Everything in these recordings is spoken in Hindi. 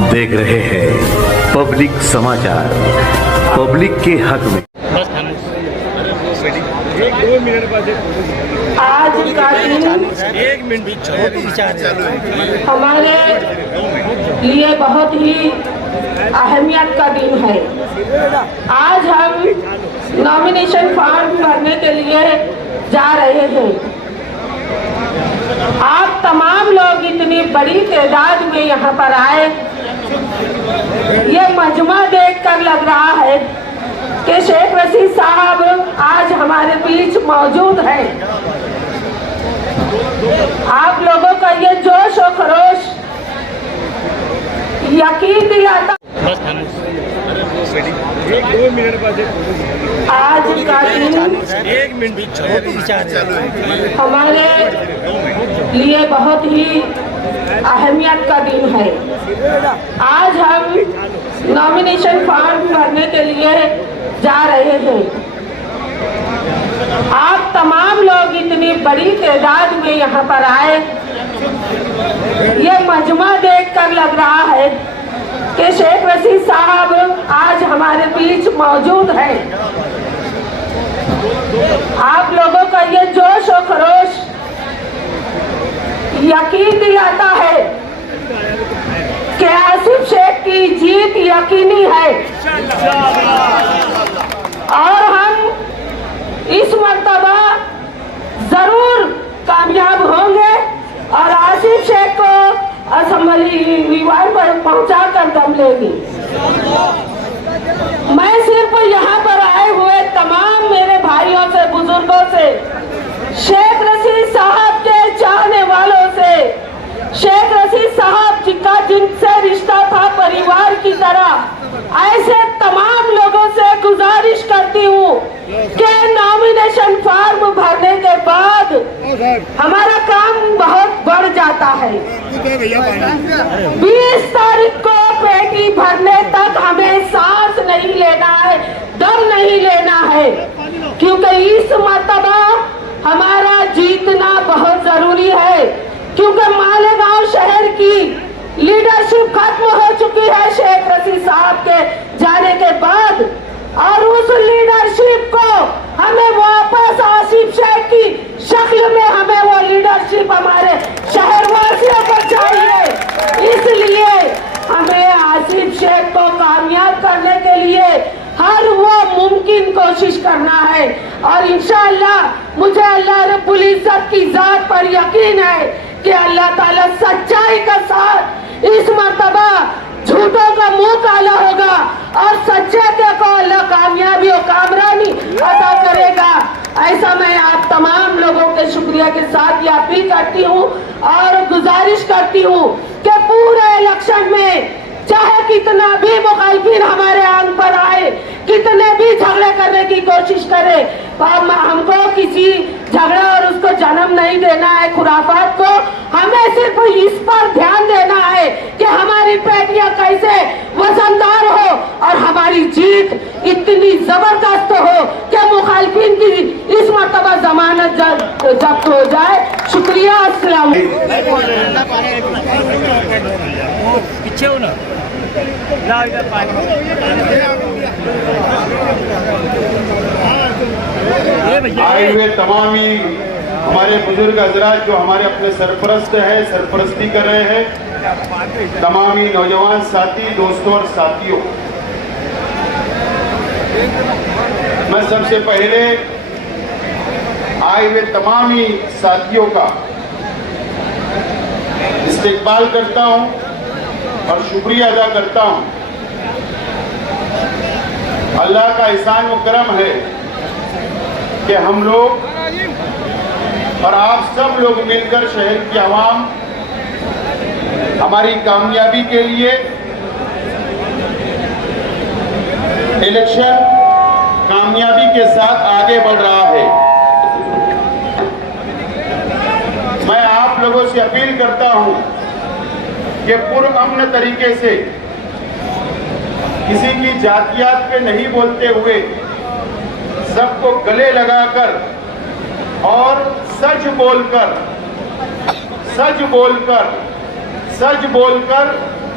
देख रहे हैं पब्लिक समाचार, पब्लिक के हक में। आज का दिन हमारे लिए बहुत ही अहमियत का दिन है। आज हम नॉमिनेशन फॉर्म भरने के लिए जा रहे हैं। आप तमाम लोग इतनी बड़ी तादाद में यहाँ पर आए, ये मजमा देखकर लग रहा है कि शेख रशीद साहब आज हमारे बीच मौजूद है। आप लोगों का ये जोश और खरोश यकीन दिलाता। आज का दिन हमारे लिए बहुत ही अहमियत का दिन है। आज हम नॉमिनेशन फॉर्म भरने के लिए जा रहे हैं। आप तमाम लोग इतनी बड़ी तादाद में यहाँ पर आए, ये मजमा देखकर लग रहा है कि शेख रशीद साहब आज हमारे बीच मौजूद है। आप लोगों का ये जोश और खरोश यकीन दिलाता है कि आसिफ शेख की जीत यकीनी है और हम इस मर्तबा जरूर कामयाब होंगे और आसिफ शेख को असेंबली दीवार पर पहुंचा कर दम लेंगे। मैं सिर्फ यहाँ पर आए हुए तमाम मेरे भाइयों से, बुजुर्गों से, शेख रशीद साहब के चाहने वालों से, शेख रशीद साहब का जिनसे रिश्ता था परिवार की तरह, ऐसे तमाम लोगों से गुजारिश करती हूँ कि नॉमिनेशन फॉर्म भरने के बाद हमारा काम बहुत बढ़ जाता है। 20 तारीख को पेटी भरने तक हमें सांस नहीं लेना है, दम नहीं लेना है, क्योंकि इस मर्तबा हमारा जीतना बहुत जरूरी है। क्योंकि मालेगांव शहर की लीडरशिप खत्म हो चुकी है शेख रशीद साहब के जाने के बाद, और उस लीडरशिप को हमें वापस आसिफ शेख की शक्ल में हमें वो लीडरशिप हमारे शहरवासियों को चाहिए। इसलिए हमें आसिफ शेख को कामयाब करने के लिए हर वो मुमकिन कोशिश करना है। और इंशाअल्लाह मुझे अल्लाह रब्बुल इज्जत की जात पर यकीन है कि अल्लाह ताला सच्चाई का साथ इस मर्तबा झूठों का मुंह काला होगा और सच्चे को अल्लाह कामयाबी और कामरानी अदा करेगा। ऐसा मैं आप तमाम लोगों के शुक्रिया के साथ ये अपील करती हूँ और गुजारिश करती हूँ कि पूरे इलेक्शन में चाहे कितना भी मुखालिफिन हमारे आंग पर आए, कितने भी झगड़े करने की कोशिश करे, पर हमको किसी झगड़ा और उसको जन्म नहीं देना है खुराफात को। हमें सिर्फ इस पर ध्यान देना है कि हमारी पेटियां कैसे वजनदार हो और हमारी जीत इतनी जबरदस्त हो कि मुखालिफिन की इस मर्तबा जमानत जब्त हो जाए। शुक्रिया। अस्सलाम। आए हुए तमामी हमारे बुजुर्ग हजरात जो हमारे अपने सरपरस्त है, सरपरस्ती कर रहे हैं, तमामी नौजवान साथी, दोस्तों और साथियों, मैं सबसे पहले आए हुए तमामी साथियों का इस्तकबाल करता हूं और शुक्रिया अदा करता हूं। अल्लाह का एहसान व करम है कि हम लोग और आप सब लोग मिलकर शहर की आवाम हमारी कामयाबी के लिए इलेक्शन कामयाबी के साथ आगे बढ़ रहा है। मैं आप लोगों से अपील करता हूं कि पुरअमन तरीके से किसी की जातियात पे नहीं बोलते हुए सबको गले लगाकर और सच बोलकर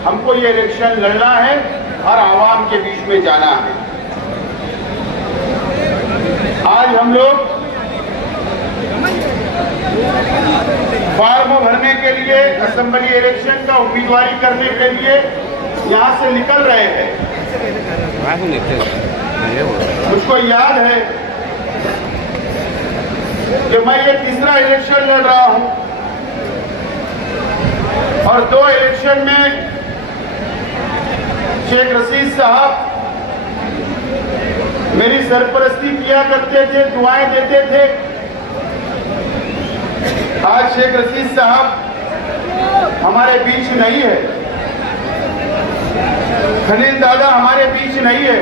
हमको ये इलेक्शन लड़ना है और आवाम के बीच में जाना है। आज हम लोग फॉर्म भरने के लिए, असेंबली इलेक्शन का उम्मीदवारी करने के लिए यहाँ से निकल रहे हैं। मुझको याद है कि मैं ये तीसरा इलेक्शन लड़ रहा हूं और 2 इलेक्शन में शेख रशीद साहब मेरी सरपरस्ती किया करते थे, दुआएं देते थे। आज शेख रशीद साहब हमारे बीच नहीं है, खलील दादा हमारे बीच नहीं है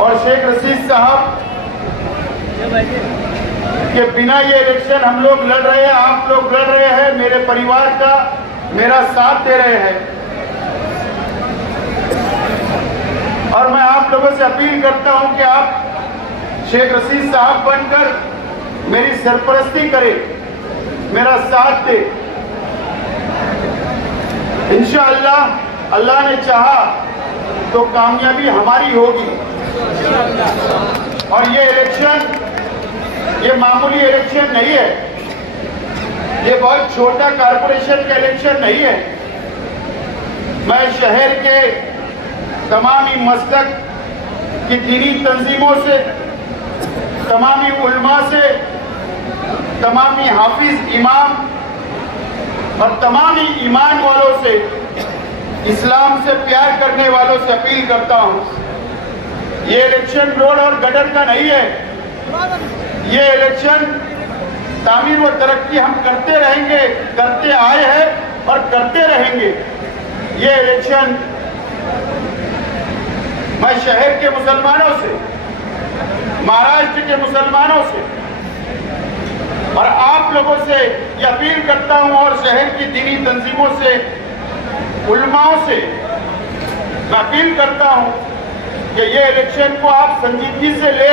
और शेख रशीद साहब के बिना ये इलेक्शन हम लोग लड़ रहे हैं, आप लोग लड़ रहे हैं, मेरे परिवार का मेरा साथ दे रहे हैं। और मैं आप लोगों से अपील करता हूं कि आप शेख रशीद साहब बनकर मेरी सरपरस्ती करें, मेरा साथ दे। इंशाअल्लाह अल्लाह ने चाहा तो कामयाबी हमारी होगी। और ये इलेक्शन, ये मामूली इलेक्शन नहीं है, ये बहुत छोटा कारपोरेशन का इलेक्शन नहीं है। मैं शहर के तमामी मसलक की दीनी तंजीमों से, तमामी उलमा से, तमामी हाफिज इमाम और तमामी ईमान वालों से, इस्लाम से प्यार करने वालों से अपील करता हूं, ये इलेक्शन रोड और गटर का नहीं है। ये इलेक्शन तामीर व तरक्की हम करते रहेंगे, करते आए हैं और करते रहेंगे। ये इलेक्शन मैं शहर के मुसलमानों से, महाराष्ट्र के मुसलमानों से और आप लोगों से ये अपील करता हूं और शहर की दीनी तंजीमों से, उलमाओं से मैं अपील करता हूं कि ये इलेक्शन को आप संजीदगी से ले।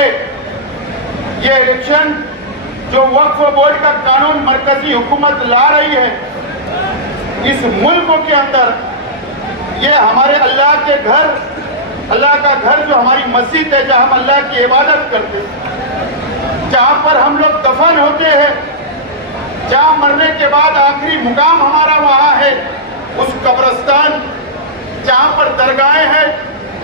ये इलेक्शन जो वक्फ बोर्ड का कानून मरकजी हुकूमत ला रही है इस मुल्क के अंदर, ये हमारे अल्लाह के घर, अल्लाह का घर जो हमारी मस्जिद है, जहां हम अल्लाह की इबादत करते हैं, जहां पर हम लोग दफन होते हैं, जहां मरने के बाद आखिरी मुकाम हमारा वहां है, उस कब्रिस्तान, जहां पर दरगाहें हैं,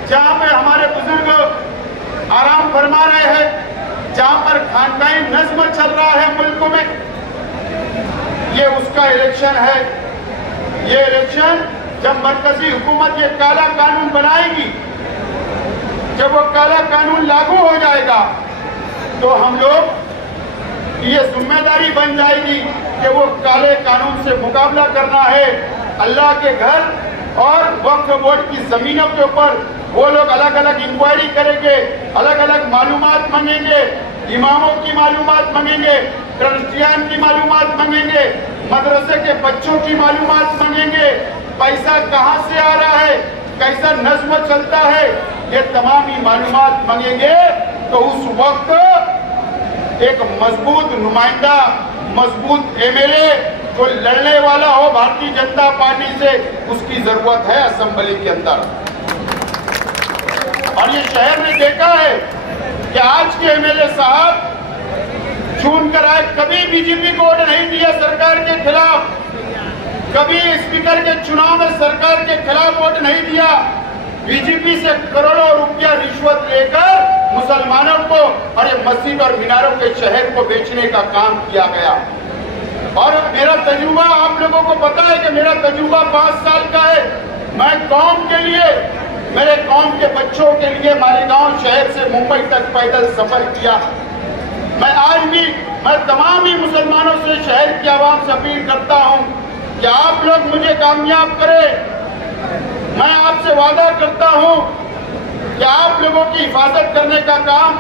जहां पे हमारे बुजुर्ग आराम फरमा रहे हैं, जहां पर खानदानी नज्म चल रहा है मुल्क में, ये उसका इलेक्शन है। ये इलेक्शन जब मरकजी हुकूमत ये काला कानून बनाएगी, जब वो काला कानून लागू हो जाएगा तो हम लोग ये जिम्मेदारी बन जाएगी कि वो काले कानून से मुकाबला करना है। अल्लाह के घर और वक्फ बोर्ड की जमीनों के ऊपर वो लोग अलग अलग इंक्वायरी करेंगे, अलग अलग मालूमात मांगेंगे, इमामों की मालूमात मांगेंगे, क्रिश्चियन की मालूमात मांगेंगे, मदरसे के बच्चों की मालूमात मांगेंगे, पैसा कहां से आ रहा है, कैसा नज्म चलता है, ये तमामी मालूमात मांगेंगे। तो उस वक्त एक मजबूत नुमाइंदा, मजबूत एमएलए जो लड़ने वाला हो भारतीय जनता पार्टी से, उसकी जरूरत है असेंबली के अंदर। और ये शहर ने देखा है कि आज के एमएलए साहब चुन कर आए, कभी बीजेपी को वोट नहीं दिया सरकार के खिलाफ, कभी स्पीकर के चुनाव में सरकार के खिलाफ वोट नहीं दिया। बीजेपी से करोड़ों रुपया रिश्वत लेकर मुसलमानों को और ये मस्जिद और मीनारों के शहर को बेचने का काम किया गया। और मेरा तजुर्बा आप लोगों को पता है कि मेरा तजुर्बा 5 साल का है। मैं कौम के लिए, मेरे कौम के बच्चों के लिए मालेगांव शहर से मुंबई तक पैदल सफर किया। मैं आज भी मैं तमाम ही मुसलमानों से, शहर की आवाम से अपील करता हूं कि आप लोग मुझे कामयाब करें। मैं आपसे वादा करता हूं कि आप लोगों की हिफाजत करने का काम,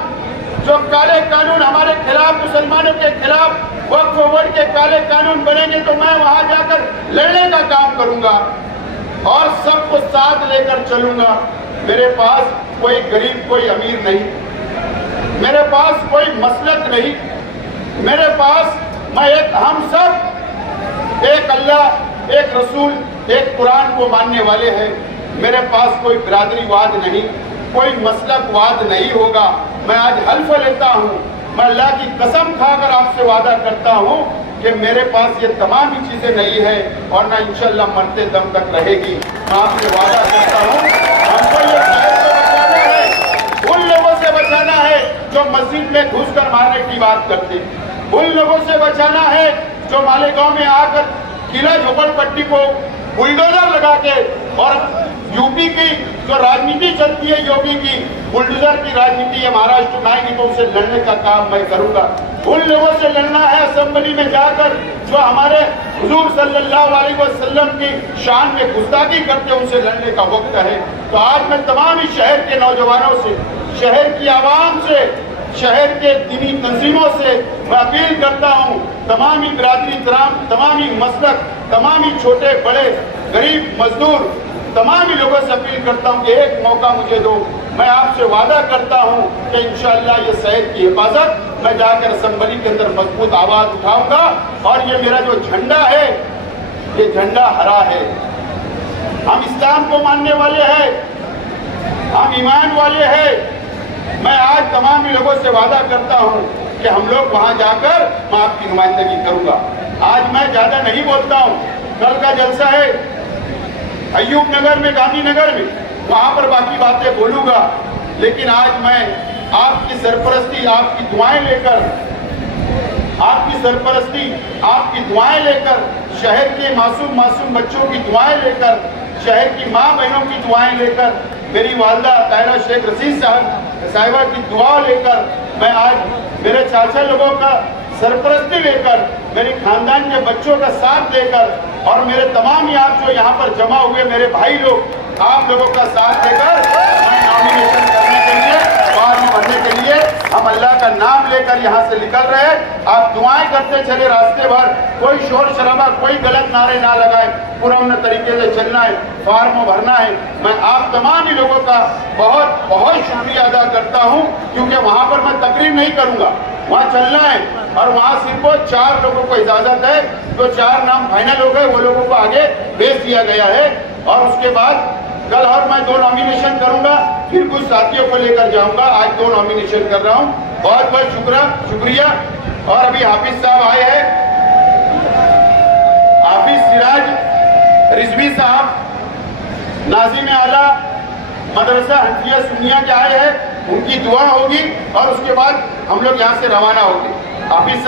जो काले कानून हमारे खिलाफ, मुसलमानों के खिलाफ वक्फ बोर्ड के काले कानून बनेंगे तो मैं वहां जाकर लड़ने का काम करूंगा और सबको साथ लेकर चलूंगा। मेरे पास कोई गरीब, कोई अमीर नहीं, मेरे पास कोई मसलक नहीं, मेरे पास हम सब एक अल्लाह, एक रसूल, एक कुरान को मानने वाले हैं। मेरे पास कोई बिरादरीवाद नहीं, कोई मसलकवाद नहीं होगा। मैं आज हल्फ लेता हूँ, मैं अल्लाह की कसम खाकर आपसे वादा करता हूँ कि मेरे पास ये तमाम ही चीजें नहीं है और ना इंशाल्लाह मरते दम तक रहेगी। मैं आपसे वादा करता हूँ, हमको ये शहर से बचाना है, उन लोगों से बचाना है जो मस्जिद में घुसकर मारने की बात करते, उन लोगों से बचाना है जो मालेगांव में आकर किला झोपड़पट्टी को बुलडोजर लगा के, और यूपी की जो राजनीति चलती है योगी की, बुलडोजर की राजनीति है, महाराष्ट्र में आएगी तो उनसे लड़ने का काम मैं करूंगा। उन लोगों से लड़ना है असेंबली में जाकर जो हमारे हुजूर सल्लल्लाहु अलैहि वसल्लम की शान में गुस्ताखी करते हैं, उनसे लड़ने का वक्त है। तो आज मैं तमाम ही शहर के नौजवानों से, शहर की आवाम से, शहर के दीनी तंजीमों से मैं अपील करता हूँ, तमाम ही बिरादरी इकराम, तमाम ही मसलक, तमाम ही छोटे बड़े गरीब मजदूर, तमाम ही लोगों से अपील करता हूँ कि एक मौका मुझे दो। मैं आपसे वादा करता हूँ कि इंशाअल्लाह ये शहर की हिफाजत मैं जाकर असेंबली के अंदर मजबूत आवाज उठाऊंगा। और ये मेरा जो झंडा है, ये झंडा हरा है। हम इस्लाम को मानने वाले हैं, हम ईमान वाले हैं। मैं आज तमाम ही लोगों से वादा करता हूँ कि हम लोग वहां जाकर मैं आपकी नुमाइंदगी करूंगा। आज मैं ज्यादा नहीं बोलता हूँ, कल का जलसा है अयूब नगर में, गांधीनगर में, वहां पर बाकी बातें बोलूंगा। लेकिन आज मैं आपकी सरपरस्ती, आपकी दुआएं लेकर, आपकी सरपरस्ती, आपकी दुआएं लेकर, शहर के मासूम मासूम बच्चों की दुआएं लेकर, शहर की माँ बहनों की दुआएं लेकर, मेरी वालदा ताहिरा शेख रशीद साहिबा की दुआ लेकर, मैं आज मेरे चाचा लोगों का सरपरस्ती लेकर, मेरे खानदान के बच्चों का साथ देकर, और मेरे तमाम ही आप जो यहाँ पर जमा हुए मेरे भाई लोग, आप लोगों का साथ देकर मैं नॉमिनेशन करने के लिए, फॉर्म भरने के लिए हम अल्लाह का नाम लेकर यहाँ से निकल रहे हैं। आप दुआएं करते चले रास्ते भर, कोई शोर शराबा, कोई गलत नारे ना लगाए, पुरअमन तरीके से चलना है, फॉर्म भरना है। मैं आप तमाम ही लोगों का बहुत बहुत शुक्रिया अदा करता हूँ, क्योंकि वहाँ पर मैं तकरीर नहीं करूँगा, वहाँ चलना है और वहाँ सिर्फ 4 लोगों को इजाजत है। तो 4 नाम फाइनल हो गए, वो लोगों को आगे भेज दिया गया है। और उसके बाद कल और मैं 2 नॉमिनेशन करूंगा, फिर कुछ साथियों को लेकर जाऊंगा। आज 2 नॉमिनेशन कर रहा हूं। बहुत बहुत शुक्रिया। और अभी हाफिज साहब आए हैं, हाफिज सिराज रिजवी साहब, नाज़िम आला मदरसा हनफिया सुन्निया के आए हैं, उनकी दुआ होगी और उसके बाद हम लोग यहाँ से रवाना होंगे। हाफिज